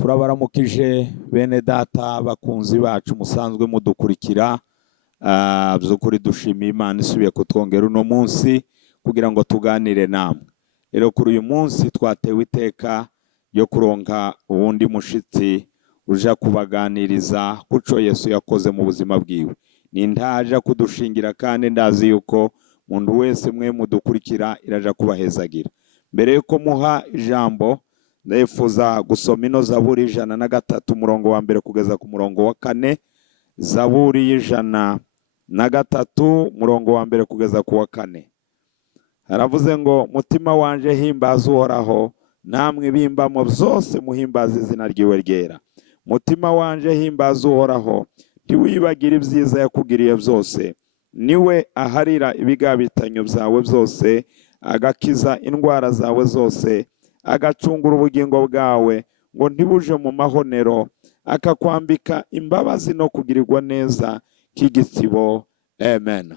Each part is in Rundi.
Turabaramukije bene data bakunzi bacu musanzwe mudukurikira. By'ukuri dushimiye Imana isubiye kutwongera uno munsi kugira ngo tuganire namwe. Rero kuri uyu munsi twatewe iteka yo kuronka uwundi mushitsi uja kubaganiriza kuco Yesu yakoze mu buzima bwiwe. Ni Intahe kudushingira kandi ndazi yuko umuntu wese mwe mudukurikira iraja kubahezagira. Mbere yuko muha ijambo ndifuza gusoma ino Zaburi 103 umurongo wa mbere kugeza ku murongo wa 4. Zaburi 103 umurongo wa mbere kugeza ku wa 4. Haravuze ngo mutima wanje himbaza Uhoraho, namwe bimbamo byose muhimbaza izina ryiwe ryera. Mutima wanje himbaza Uhoraho, ntiwibagire ibyiza yakugiriye byose. Niwe aharira ibigabitanyo byawe byose, agakiza indwara zawe zose, agacungura ubugingo bwawe ngo ntibuje mu mahonero, akakwambika imbabazi no kugirirwa neza k'igisibo. Amen.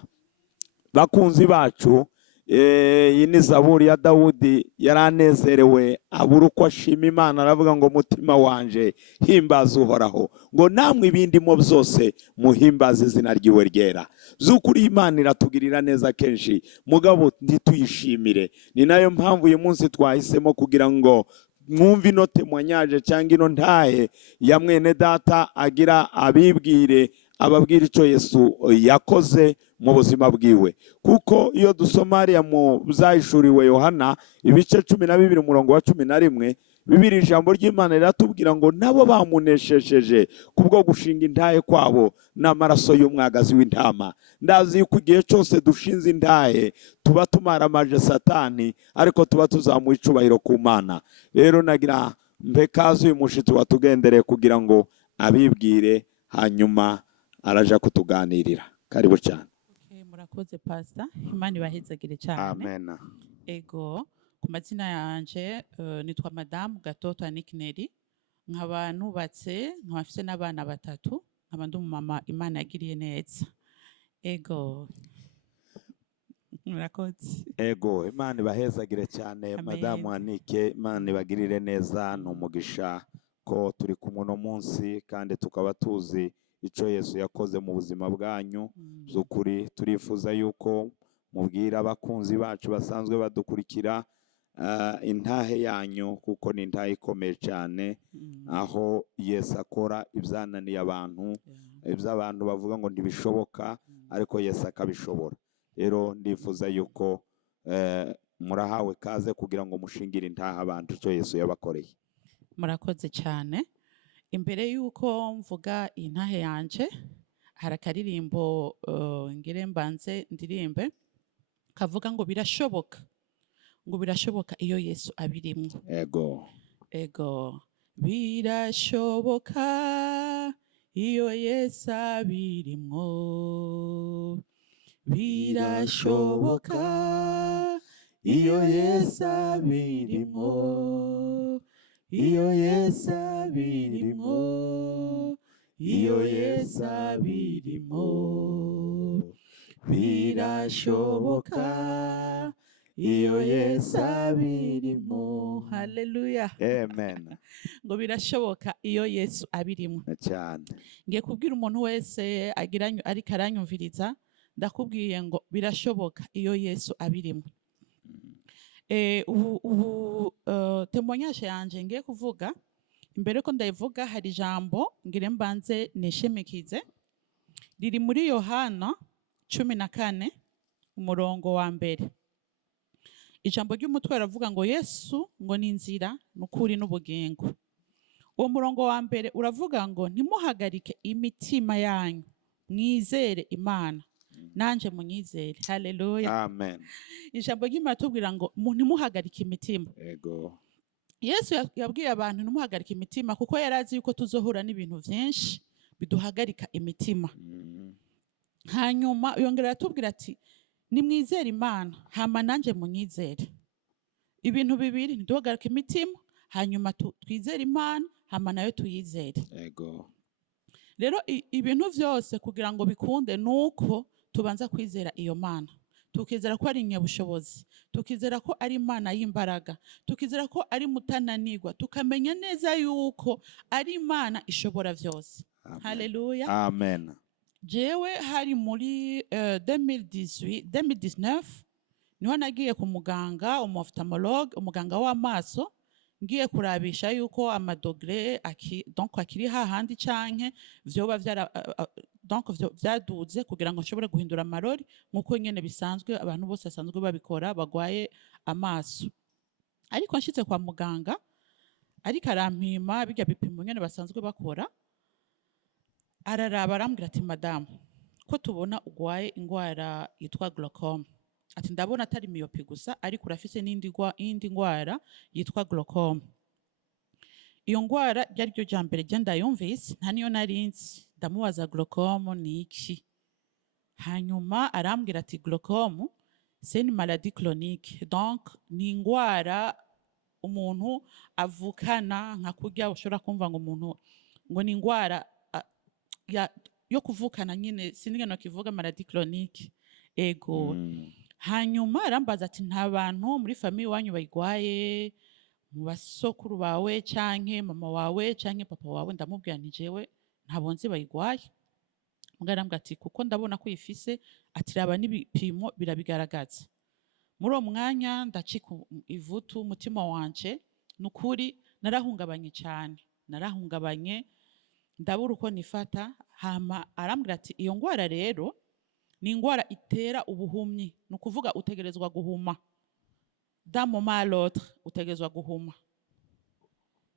Bakunzi bacu, iyi ni Zaburi ya Dawudi yaranezerewe abura uko ashima Imana, aravuga ngo mutima wanje himbaza Uhoraho, ngo namwe ibindimo byose muhimbaza izina ryiwe ryera. By'ukuri Imana iratugirira neza kenshi, mugabo ntituyishimire. Ni nayo mpamvu uyu munsi twahisemo kugira ngo mwumve ino temwanyaje cyangwa ino ntahe ya mwene data agira abibwire, ababwira icyo Yesu yakoze mu buzima bwiwe. Kuko iyo dusoma hariya mu byahishuriwe Yohana ibice 12 umurongo wa 11, Bibiri ijambo ry'Imana riratubwira ngo nabo bamuneshesheje kubwo gushinga intahe kwabo n'amaraso y'umwagazi w'intama. Ndazi yuko igihe cyose dushinze intahe tuba tumaramaje Satani, ariko tuba tuzamuye icubahiro ku Mana. Rero nagira mbekazi uyu mushitsi watugendereye kugira ngo abibwire, hanyuma araja kutuganirira. Karibu cyane. Murakoze pastor, Imana ibahezagire cyane. Amen. Ego, ku mazina yanje nitwa Madame Gatoto Anikneri, nkaba nubatse, nkaba mfite n'abana 3, nkaba ndi umumama Imana yagiriye neza. Ego. Murakoze. Ego, Imana ibahezagire cyane. Madame Anike, Imana ibagirire neza. N'umugisha ko turi kumwe no munsi kandi tukaba tuzi icyo Yesu yakoze mu buzima bwanyu. By'ukuri turifuza yuko mubwira abakunzi bacu basanzwe badukurikira intahe yanyu, kuko ni intahe ikomeye cyane, aho Yesu akora ibyananiye abantu, iby'abantu bavuga ngo ntibishoboka, ariko Yesu akabishobora. Rero ndifuza yuko murahawe kaze kugira ngo mushingire intahe abantu icyo Yesu yabakoreye. Murakoze cyane. Imbere yuko mvuga intahe yanje, hari akaririmbo ngire mbanze ndirimbe kavuga ngo birashoboka, ngo birashoboka iyo Yesu abirimo. Ego. Ego. Birashoboka iyo Yesu abirimo. Birashoboka iyo Yesu abirimo. Iyo Yesu abirimo. Iyo Yesu abirimo. Birashoboka iyo Yesu abirimo. Haleluya. Amen. Ngo birashoboka iyo Yesu abirimo. Cyane. Ngiye kubwira umuntu wese ariko aranyumviriza, ndakubwiye ngo birashoboka iyo Yesu abirimo. Temonyashe yanje ngiye kuvuga, imbere ko ndayivuga hari ijambo ngire mbanze nishimikize, riri muri Yohana 14 umurongo wa mbere. Ijambo ry'umutwe ravuga ngo Yesu ngo ni inzira n'ukuri n'ubugingo. Uwo murongo wa mbere uravuga ngo ntimuhagarike imitima yanyu, mwizere Imana, nanje munyizere. Haleluya. Amen. Ijambo ry'Imana tubwira ngo ntimuhagarike imitima. Ego. Yesu yabwiye abantu ntimuhagarike imitima, kuko yarazi yuko tuzohura n'ibintu byinshi biduhagarika imitima. Hanyuma yongera atubwira ati nimwizere Imana, hama nanje munyizere. Ibintu bibiri, ntiduhagarike imitima, hanyuma twizere Imana, hama nayo tuyizere. Ego. Rero ibintu byose kugira ngo bikunde nuko tubanza kwizera iyo Mana. tukizera ko ari inyabushobozi, tukizera ko ari Imana y'imbaraga, tukizera ko ari mutananirwa, tukamenya neza yuko ari Imana ishobora vyose. Amen. Haleluya. Amen. Jewe hari muri 2019 niho nagiye ku muganga umuftamologue, umuganga w'amaso, ngiye kurabisha yuko amadogre donc akiri hahandi canke vyoba donc vyaduze kugira ngo nshobore guhindura amarori nkuko nyene bisanzwe abantu bose basanzwe babikora bagwaye amaso. Ariko nshitse kwa muganga ariko arampima bijya bipimo nyene basanzwe bakora, araraba arambwira ati madamu, ko tubona ugwaye ingwara yitwa glaucome. Ati ndabona atari myope gusa ariko urafise n'indi ngwara yitwa glaucome. Iyo ngwara ryari ryo jambere je ndayumvise, nta niyo narinzi. Ndamubaza glaucome ni iki? Hanyuma arambwira ati glaucome c'est une maladie chronique, donc ni ingwara umuntu avukana nka kurya ushobora kumva ngo umuntu ngo ni ingwara yo kuvukana nyine, sinigeze no kivuga maladie chronique. Ego. Hanyuma arambaza ati nta bantu muri famille wanyu bayigwaye, mu basokuru bawe canke mama wawe canke papa wawe? Ndamubwira nti jewe ntabonzi bayigwaye. Mugarambwa ati kuko ndabona ko ifise, ati raba n'ibipimo birabigaragaza. Muri uwo mwanya ndacika ivutu, umutima wanje nukuri narahungabanye cyane, narahungabanye ndabura uko nifata. Hama arambwira ati iyo ngwara rero ni ingwara itera ubuhumyi, nukuvuga utegerezwa guhuma, d'un moment à l'autre utegerezwa guhuma.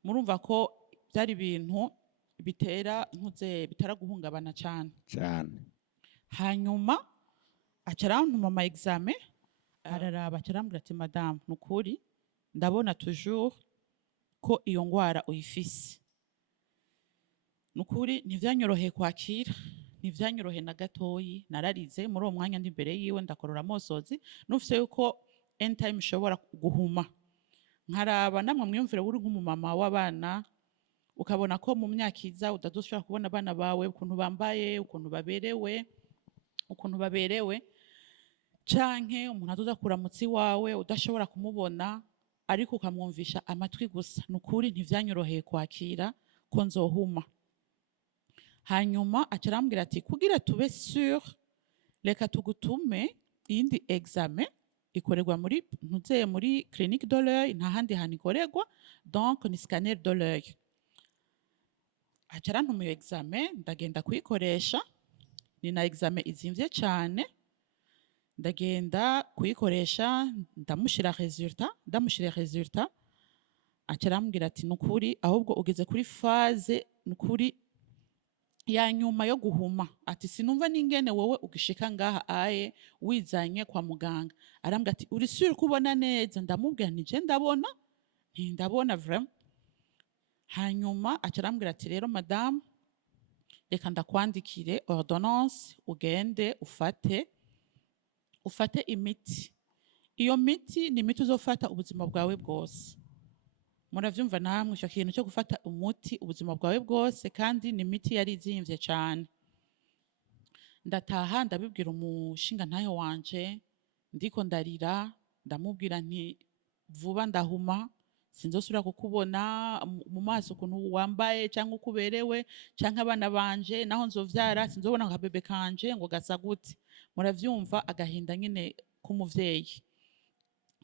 Murumva ko byari ibintu bitera guhungabana cyane. Hanyuma acarantuma ama examen, araraba acarambwira ati madame, nukuri ndabona toujours ko iyo ngwara uyifise. Nukuri ntivyanyoroheye kwakira, ntivyanyoroheye na gatoyi, nararize muri uwo mwanya ndi imbere yiwe ndakorora amosozi, nufise yuko anytime ishobora guhuma. Nkaraba namwe mwiyumvire uri nk'umumama w'abana, ukabona ko mu myaka iza udadushobora kubona abana bawe ukuntu bambaye, ukuntu baberewe, canke umuntu aduza kuramutsi wawe udashobora kumubona ariko ukamwumvisha amatwi gusa. Nukuri ntivyanyoroheye kwakira ko nzohuma. Hanyuma acarambwira ati kugira tube sûr, reka tugutume iyindi examen ikorerwa muri clinique de l'œil, nta handi hantu ikorerwa, donc ni scanner de l'œil. Acarantuma iyo examen ndagenda kuyikoresha, ni na examen izimvye cyane. Ndagenda kuyikoresha ndamushira resultat, acarambwira ati nukuri ahubwo ugeze kuri phase nukuri ya nyuma yo guhuma. Ati sinumva n'ingene wowe ugishika ngaha aye wizanye kwa muganga. Arambwira ati uri sûr kubona neza? Ndamubwira nti je ndabona vraiment. Hanyuma acarambwira ati rero madame, reka ndakwandikire ordonnance ugende ufate imiti. Iyo miti ni imiti uzofata ubuzima bwawe bwose. Muravyumva namwe icyo kintu cyo gufata umuti ubuzima bwawe bwose, kandi ni imiti yari izimvye cyane. Ndataha ndabibwira umushinga ntahe wanje, ndiko ndarira, ndamubwira nti vuba ndahuma, sinzosubira kukubona mu maso ukuntu wambaye cyangwa ukuberewe cyangwa abana banje naho nzovyara sinzobona nka bebe kanje ngo gasa gute. Muravyumva agahinda nyine k'umuvyeyi.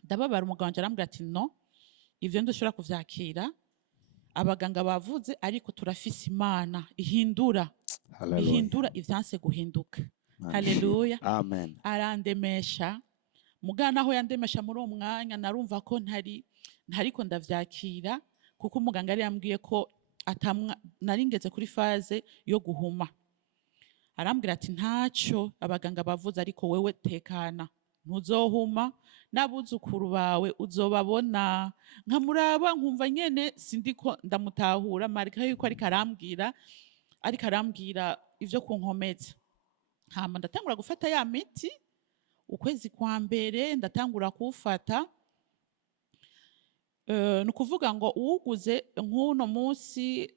Ndababara. Umugabo wanje arambwira ati no, ivyo ndushobora kuvyakira, abaganga bavuze ariko turafise Imana ihindura ivyanse guhinduka. Haleluya. Amen. Arandemesha, mugana aho yandemesha muri uwo mwanya narumva ko ntariko ndavyakira, kuko umuganga yari yambwiye ko naringeze kuri phase yo guhuma. Arambwira ati ntaco abaganga bavuze, ariko wewe tekana, ntuzohuma, n'abuzukuru bawe uzobabona. Nkamuraba nkumva nyene sindiko ndamutahura, marika yuko ariko arambwira ivyo kunkomeza. Hama ndatangura gufata ya miti, ukwezi kwa mbere ndatangura kuwufata. Nukuvuga ngo uwuguze nk'uno munsi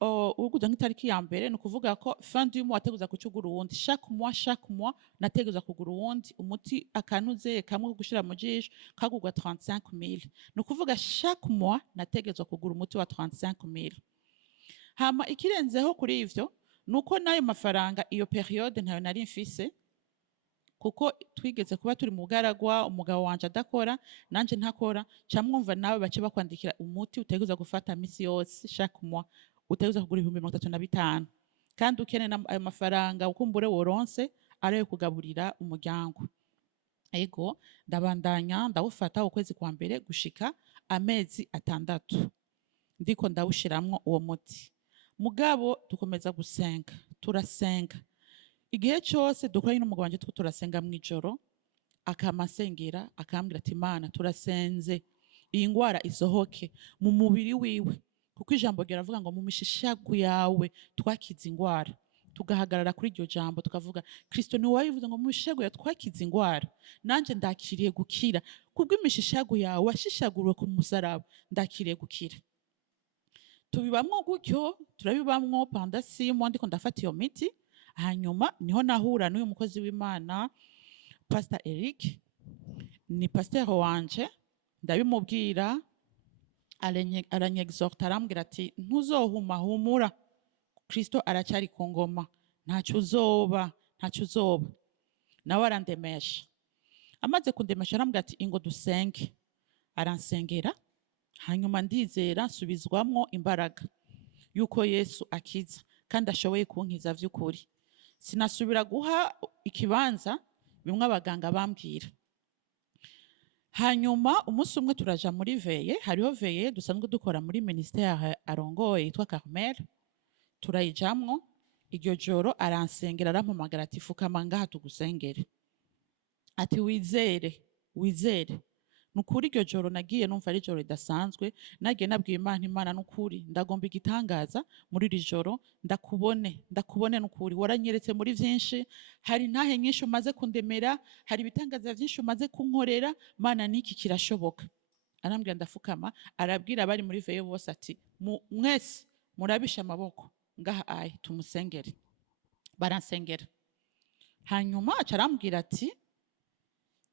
uguza nk'itariki ya mbere ni ukuvuga ko fin du mois wateguza kucugura uwundi chaque mois nateguza kugura uwundi umuti akanuze kamwe ko gushira mu jisho kagurwa 35 000 ni ukuvuga chaque mois nategezwa kugura umuti wa 35 000. Hama ikirenzeho kuri ivyo nuko nayo mafaranga iyo periode ntayo nari mfise kuko twigeze kuba turi mu bugaragwa umugabo wanje adakora nanje ntakora camwumva nawe bace bakwandikira umuti uteguza gufata misi yose chaque mois uteguza kugura 35,000 kandi ukene ayo mafaranga ukumbure woronse arayo kugaburira umuryango. Ego ndabandanya ndawufata ukwezi kwa mbere gushika amezi 6 ndiko ndawushiramwo uwo muti. Mugabo dukomeza gusenga turasenga igihe cyose dukoranye n'umugabo wanje turasenga mwijoro akamasengera akambwira ati Mana turasenze iyi ngwara isohoke mu mubiri wiwe kuko ijambo ryaravuga ngo mu mishishagu yawe twakiza ingwara. Tugahagarara kuri iryo jambo tukavuga Kristo ni wowe uvuze ngo mu mishishagu yawe twakiza ingwara nanje ndakiriye gukira kubw'imishishagu yawe washishaguriwe ku musaraba ndakiriye gukira. Tubibamwo gutyo turabibamwo pendant 6 mois ndiko ndafata iyo miti. Hanyuma niho nahura n'uyu mukozi w'Imana Pastor Eric, ni pasteur wanje ndabimubwira aranyexhorta arambwira ati ntuzohuma humura Kristo aracyari ku ngoma ntacyo uzoba nawe arandemesha. Amaze kundemesha arambwira ati ingo dusenge, aransengera hanyuma ndizera nsubizwamwo imbaraga yuko Yesu akiza kandi ashoboye kunkiza vy'ukuri. Sinasubira guha ikibanza bimwe abaganga bambwira. Hanyuma umunsi umwe turaja muri veye, hariho veye dusanzwe dukora muri ministère arongoye yitwa Carmel, turayijamwo. Iryo joro aransengera arampamagara ati fukama ngaha tugusengere, ati wizere. Nukuri iryo joro nagiye numva ari joro ridasanzwe, nagiye nabwiye Imana nukuri ndagomba igitangaza muri iri joro, ndakubone nukuri waranyeretse muri vyinshi, hari ntahe nyinshi umaze kundemera, hari ibitangaza vyinshi umaze kunkorera, Mana niki kirashoboka. Arambwira ndafukama, arabwira abari muri veye bose ati mwese murabisha amaboko ngaha ayi tumusengere. Baransengera hanyuma acarambwira ati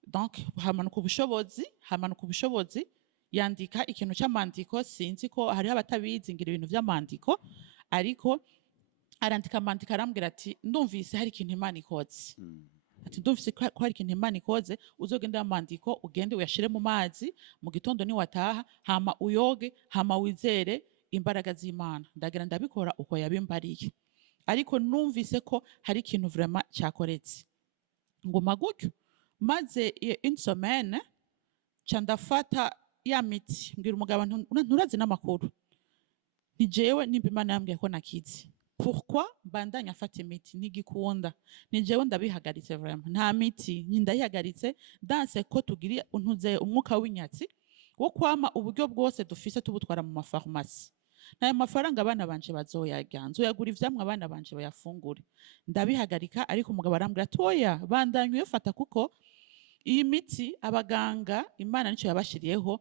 donc hamanuka ubushobozi yandika ikintu cy'amandiko. Sinzi ko hari abatabizi ngira ibintu by'amandiko, ariko arandika amandiko arambwira ati ndumvise hari ikintu Imana ikoze. Ati ndumvise ko hari ikintu Imana ikoze, uzogenda amandiko ugende uyashire mu mazi mu gitondo ni wataha, hama uyoge, hama wizere imbaraga z'Imana. Ndagira ndabikora uko yabimbariye, ariko numvise ko hari ikintu vraiment cyakoretse. Ngoma gutyo maze une semaine ndafata ya miti, mbwira umugabo nturazi n'amakuru, ni jewe nimba Imana yambwiye ko nakize, pourquoi mbandanya afata imiti ntigikunda, ni jewe ndabihagaritse vraiment, nta miti ndayihagaritse danse ko tugiriye untuze umwuka w'inyatsi wo kwama uburyo bwose dufise tubutwara mu mafarumasi. Nta mafaranga abana banje bazoyarya, nzoyagura ivyamwe abana banje bayafungure, ndabihagarika. Ariko umugabo arambwira toya bandanye uyafata kuko iyi miti abaganga Imana nico yabashiriyeho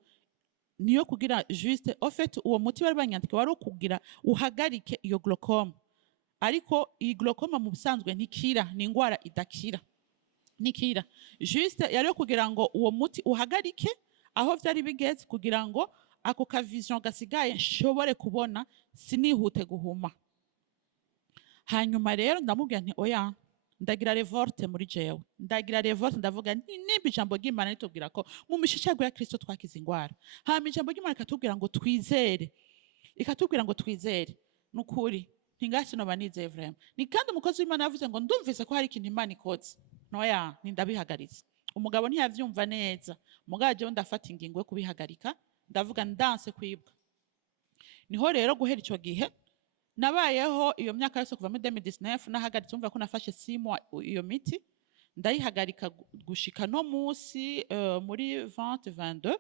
niyo kugira juste au fait uwo muti bari banyandika wari kugira uhagarike iyo glaucome, ariko iyi glaucome mu busanzwe ntikira, ni ingwara idakira, nikira juste yari kugira ngo uwo muti uhagarike aho vyari bigeze, kugira ngo ako ka vision gasigaye nshobore kubona sinihute guhuma. Hanyuma rero ndamubwira nti oya ndagira revolte muri jewe, ndavuga nimba ijambo ry'Imana ritubwira ko mu mishishago ya Kristo twakiza ingwara, hama ijambo ry'Imana ikatubwira ngo twizere, nukuri ntingasino banizeye vraiment. Ni kandi umukozi w'Imana yavuze ngo ndumvise ko hari ikintu Imana ikoze, noya ndabihagaritse. Umugabo ntiyavyumva neza, mugabo jewe ndafata ingingo yo kubihagarika, ndavuga ndanse kwibwa. Niho rero guhera ico gihe nabayeho iyo myaka yose kuva muri 2019 nahagaritse, umva ko nafashe 6 mois iyo miti, ndayihagarika gushika no musi muri 2022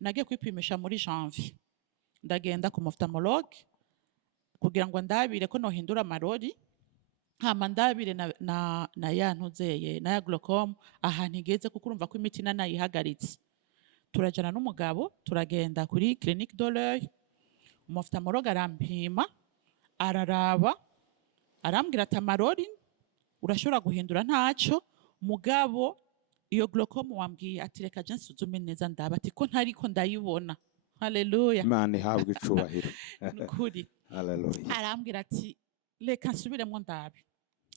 nagiye kwipimisha muri janvier. Ndagenda ku ophthalmologue kugira ngo ndabire ko nohindura amarori, hama ndabire na yantuzeye na ya glaucome ahantu igeze, kuko urumva ko imiti nanayihagaritse. Turajana n'umugabo turagenda kuri clinique de l'œil, ophthalmologue arampima araraba arambwira ati amarori urashobora guhindura ntacyo mugabo iyo glaucome wambwiye ati reka je nsuzume neza ndaba ati ko ntariko ndayibona. Haleluya. Imana ihabwe icubahiro. Nukuri. Haleluya. Arambwira ati reka nsubiremwo ndabe.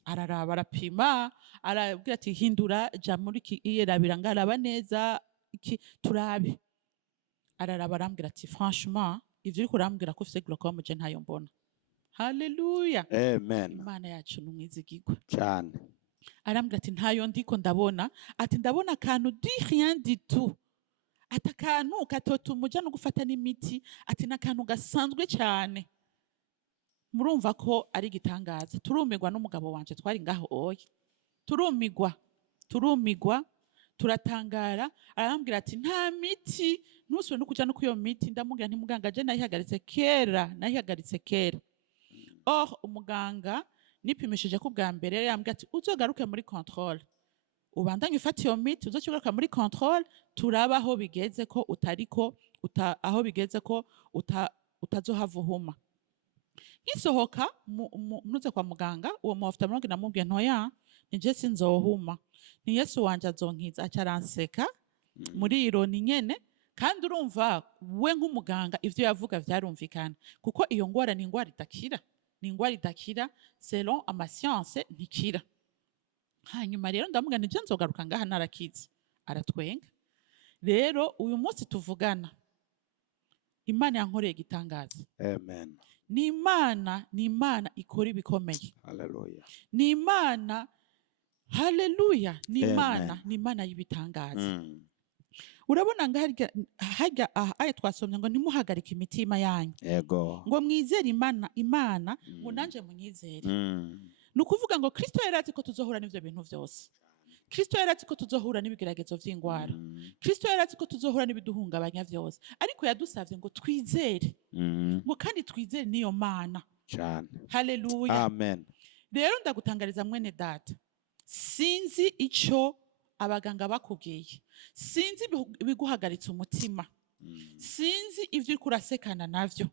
Araraba arapima arabwira ati hindura ja muri iyerabira ngaraba neza iki turabe. Araraba arambwira ati franchement ivyo uriko urambwira ko ufise glaucome je ntayo mbona. Haleluya. Amen. Imana yacu numwizigirwa Cyane. arambwira ati ntayo ndiko ndabona ati ndabona akantu di rien du tout ati akantu katotuma uja no gufata n'imiti ati n'akantu gasanzwe cyane. Murumva ko ari igitangaza. Turumigwa n'umugabo wanje twari ngaho oya turumigwa turatangara. Arambwira ati nta miti ntusubire no kuja no kuyo miti. Ndamubwira nti muganga je nayihagaritse kera. Umuganga nipimishije ko bwa mbere yambwira ati uzogaruke muri controle ubandanye ufata iyo miti uzogaruka muri controle turaba aho bigeze ko aho bigeze ko utazohava uhuma. Nkisohoka mnuze kwa muganga uwo mu oftalmologue namubwiye ntoya nije sinzohuma ni Yesu wanje azonkiza. Acaranseka muri ironi nyene kandi urumva we nk'umuganga ivyo yavuga vyarumvikana kuko iyo ngwara ni ingwara idakira selon ama science ntikira. Hanyuma rero ndamubwira nje nzogaruka ngaha narakiza. Aratwenga. Rero uyu munsi tuvugana Imana yankoreye igitangaza. Amen. Ni Imana ikora ibikomeye. Haleluya. Ni Imana haleluya. Ni Imana y'ibitangaza. Urabona harya aya twasomye ngo nimuhagarike imitima yanyu. Yego. Ngo mwizere Imana ngo nanje munyizere. Nukuvuga ngo Kristo yarazi ko tuzohura n'ivyo bintu vyose. Kristo yarazi ko tuzohura n'ibigeragezo vy'ingwara. Kristo yarazi ko tuzohura n'ibiduhungabanya vyose. Ariko yadusavye ngo twizere. Ngo kandi twizere niyo Mana. Cyane. Haleluya. Amen. Rero ndagutangariza mwene data. Sinzi ico abaganga bakubwiye. Sinzi biguhagaritse umutima. Sinzi ivyo uriko urasekana navyo.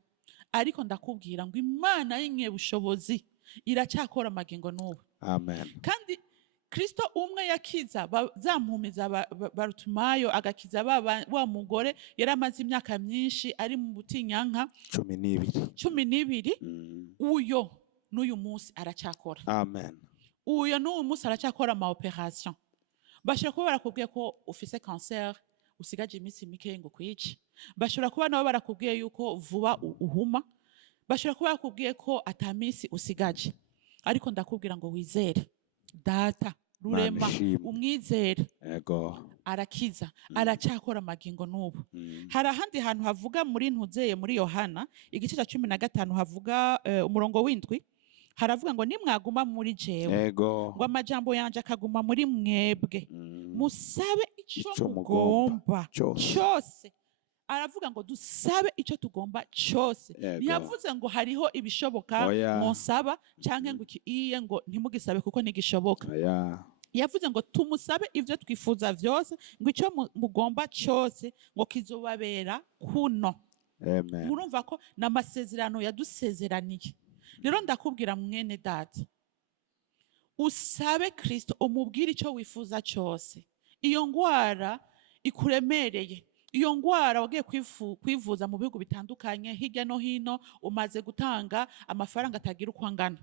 Ariko ndakubwira ngo Imana y'inyebushobozi iracyakora amagingo n'ubu. Amen. Kandi Kristo umwe yakiza zampumiza Barutumayo agakiza wa mugore yaramaze imyaka myinshi ari mu butinyanka 12. Uyo n'uyu munsi aracyakora. Amen. Uyo n'uyu munsi aracyakora ama operation. Bashobora kuba barakubwiye ko ufise cancer usigaje iminsi mike ngo kwice. Bashobora kuba nabo barakubwiye yuko vuba uhuma. Bashobora kuba barakubwiye ko atamisi usigaje. Ariko ndakubwira ngo wizere data rurema umwizere. Yego. Arakiza aracyakora amagingo n'ubu. Hari ahandi hantu havuga muri ntuzeye muri Yohana igice cya 15 havuga umurongo w'indwi haravuga ngo nimwaguma muri jewe. Yego. Ngo amajambo yanje akaguma muri mwebwe. Musabe ico mugomba cyose. Aravuga ngo dusabe ico tugomba cyose. Ntiyavuze ngo hariho ibishoboka monsaba canke ngo iye ngo ntimugisabe kuko ntigishoboka. Yavuze ngo tumusabe ivyo twifuza vyose ngo ico mugomba cyose ngo kizobabera kuno. Amen. Murumva ko n'amasezerano yadusezeraniye. Rero ndakubwira mwene data usabe Kristo umubwire ico wifuza cyose. Iyo ngwara ikuremereye. Iyo ngwara wagiye kwivuza mu bihugu bitandukanye hirya no hino umaze gutanga amafaranga atagira uko angana.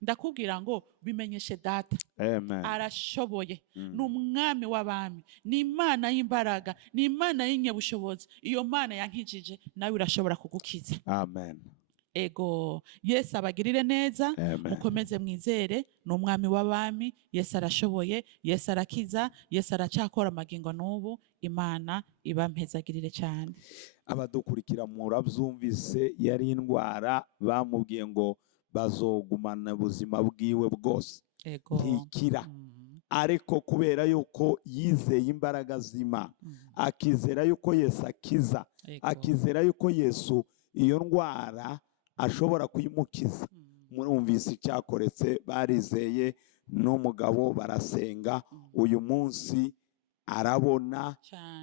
Ndakubwira ngo bimenyeshe data. Amen. Arashoboye. Ni umwami w'abami. Ni Imana y'imbaraga. Ni Imana y'inyebushobozi. Iyo Mana yankijije nawe urashobora kugukiza. Amen. Ego. Yesu abagirire neza. Mukomeze mwizere. Ni umwami w'abami. Yesu arashoboye. Yesu arakiza. Yesu aracyakora amagingo n'ubu. Imana ibampezagirire cyane. Abadukurikira murabyumvise yari indwara bamubwiye ngo bazogumana ubuzima bwiwe bwose. Ego. Ntikira. Ariko kubera yuko yizeye imbaraga z'Imana akizera yuko Yesu akiza. Akizera yuko Yesu iyo ndwara ashobora kuyimukiza. Murumvise icyakoretse barizeye n'umugabo barasenga uyu munsi arabona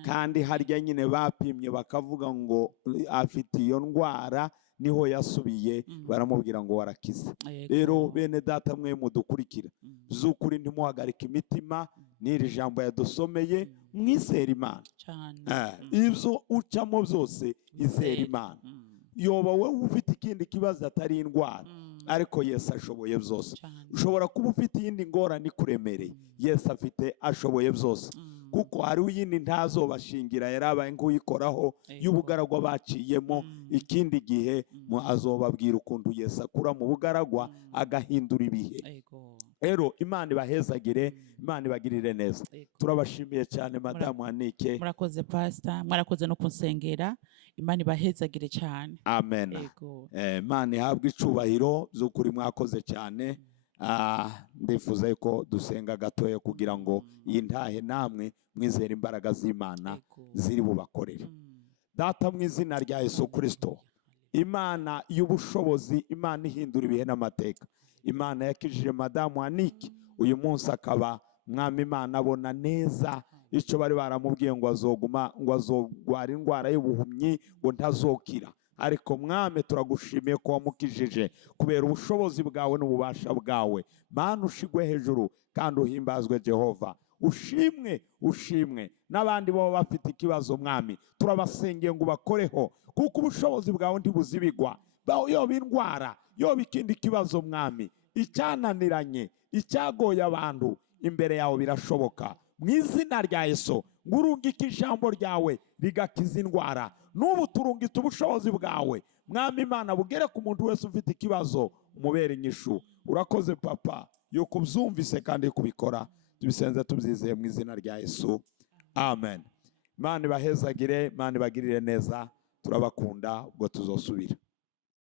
kandi harya nyine bapimye bakavuga ngo afite iyo ndwara niho yasubiye baramubwira ngo warakize. Rero bene data mwe mudukurikira, z'ukuri ntimuhagarike imitima n'iri jambo yadusomeye, mwizere Imana. Ibyo ucamo byose izere Imana. Yoba wowe ufite ikindi kibazo atari indwara, ariko Yesu ashoboye byose. Ushobora kuba ufite iyindi ngorane ikuremereye, Yesu ashoboye byose. Kuko hariho iyindi ntazobashingira yarabaye nk'uyikoraho y'ubugaragwa baciyemo, ikindi gihe azobabwira ukuntu Yesu akura mu bugaragwa agahindura ibihe. Rero Imana ibahezagire, Imana ibagirire neza. Turabashimiye cyane Madamu Anike. Murakoze Pastor, mwarakoze no kunsengera. Imana ibahezagire cyane. Amen. Imana ihabwe icubahiro, z'ukuri mwakoze cyane. Ndifuza ko dusenga gatoya kugira ngo iyi ntahe namwe mwizere imbaraga z'Imana ziri bubakorere. Data mu izina rya Yesu Kristo, Imana y'ubushobozi, Imana ihindura ibihe n'amateka, Imana yakijije Madamu Anike, uyu munsi akaba Mwami Imana abona neza icyo bari baramubwiye ngo azogwara indwara y'ubuhumyi ngo ntazokira. Ariko Mwami turagushimiye ko wamukijije kubera ubushobozi bwawe n'ububasha bwawe. Mana ushigwe hejuru kandi uhimbazwe Jehova. Ushimwe n'abandi baba bafite ikibazo Mwami, turabasengeye ngo bakoreho, kuko ubushobozi bwawe ntibuzibigwa. Yoba indwara, yoba ikindi kibazo Mwami, icyananiranye, icyagoye abantu, imbere yawe birashoboka. Mu izina rya Yesu ngurungika ijambo ryawe rigakiza indwara. N'ubu turungita ubushobozi bwawe Mwami Imana bugere ku muntu wese ufite ikibazo, umubere inyishu. Urakoze Papa yuko ubyumvise kandi kubikora. Tubisenze tubyizeye mu izina rya Yesu, amen. Imana ibahezagire, Imana ibagirire neza. Turabakunda, ubwo tuzosubira.